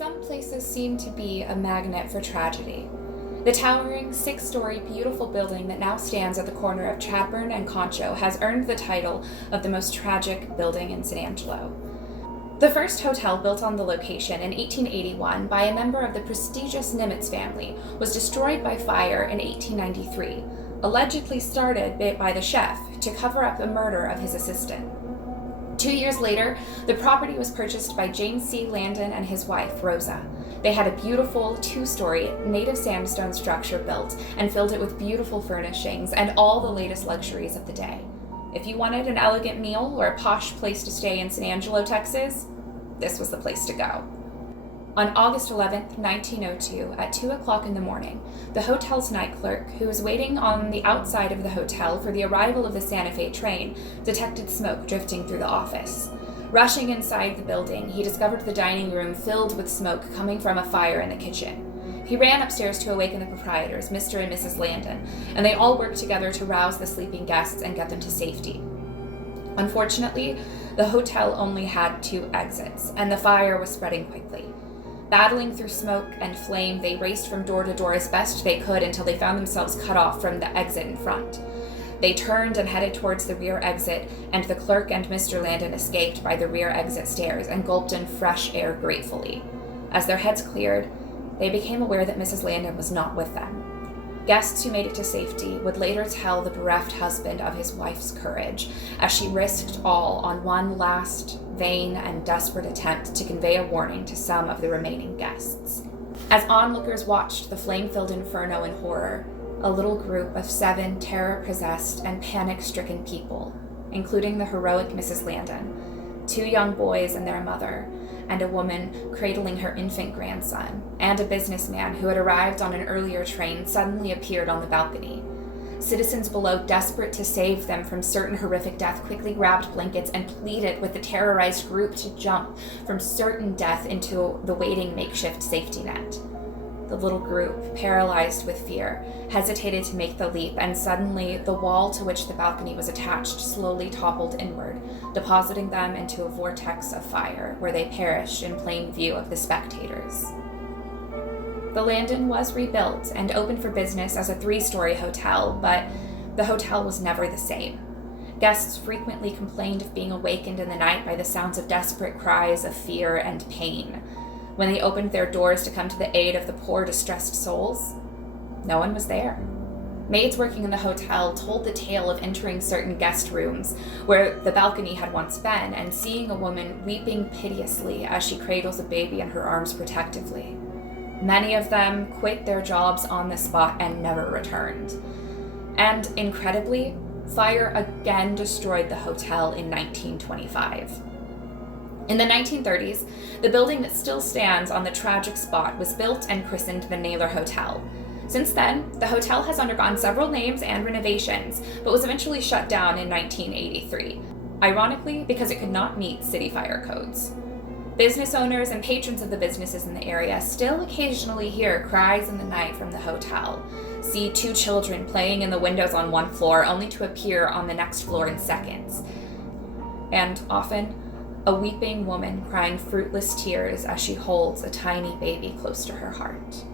Some places seem to be a magnet for tragedy. The towering, 6-story, beautiful building that now stands at the corner of Chadbourne and Concho has earned the title of the most tragic building in San Angelo. The first hotel built on the location in 1881 by a member of the prestigious Nimitz family was destroyed by fire in 1893, allegedly started by the chef to cover up the murder of his assistant. 2 years later, the property was purchased by James C. Landon and his wife, Rosa. They had a beautiful 2-story native sandstone structure built and filled it with beautiful furnishings and all the latest luxuries of the day. If you wanted an elegant meal or a posh place to stay in San Angelo, Texas, this was the place to go. On August 11, 1902, at 2 o'clock in the morning, the hotel's night clerk, who was waiting on the outside of the hotel for the arrival of the Santa Fe train, detected smoke drifting through the office. Rushing inside the building, he discovered the dining room filled with smoke coming from a fire in the kitchen. He ran upstairs to awaken the proprietors, Mr. and Mrs. Landon, and they all worked together to rouse the sleeping guests and get them to safety. Unfortunately, the hotel only had 2 exits, and the fire was spreading quickly. Battling through smoke and flame, they raced from door to door as best they could until they found themselves cut off from the exit in front. They turned and headed towards the rear exit, and the clerk and Mr. Landon escaped by the rear exit stairs and gulped in fresh air gratefully. As their heads cleared, they became aware that Mrs. Landon was not with them. Guests who made it to safety would later tell the bereft husband of his wife's courage, as she risked all on one last, vain, and desperate attempt to convey a warning to some of the remaining guests. As onlookers watched the flame-filled inferno in horror, a little group of 7 terror-possessed and panic-stricken people, including the heroic Mrs. Landon, 2 young boys and their mother, and a woman cradling her infant grandson, and a businessman who had arrived on an earlier train suddenly appeared on the balcony. Citizens below, desperate to save them from certain horrific death, quickly grabbed blankets and pleaded with the terrorized group to jump from certain death into the waiting makeshift safety net. The little group, paralyzed with fear, hesitated to make the leap, and suddenly the wall to which the balcony was attached slowly toppled inward, depositing them into a vortex of fire, where they perished in plain view of the spectators. The Landon was rebuilt and opened for business as a 3-story hotel, but the hotel was never the same. Guests frequently complained of being awakened in the night by the sounds of desperate cries of fear and pain. When they opened their doors to come to the aid of the poor, distressed souls, no one was there. Maids working in the hotel told the tale of entering certain guest rooms where the balcony had once been and seeing a woman weeping piteously as she cradles a baby in her arms protectively. Many of them quit their jobs on the spot and never returned. And incredibly, fire again destroyed the hotel in 1925. In the 1930s, the building that still stands on the tragic spot was built and christened the Naylor Hotel. Since then, the hotel has undergone several names and renovations, but was eventually shut down in 1983, ironically because it could not meet city fire codes. Business owners and patrons of the businesses in the area still occasionally hear cries in the night from the hotel, see 2 children playing in the windows on one floor only to appear on the next floor in seconds, and often a weeping woman crying fruitless tears as she holds a tiny baby close to her heart.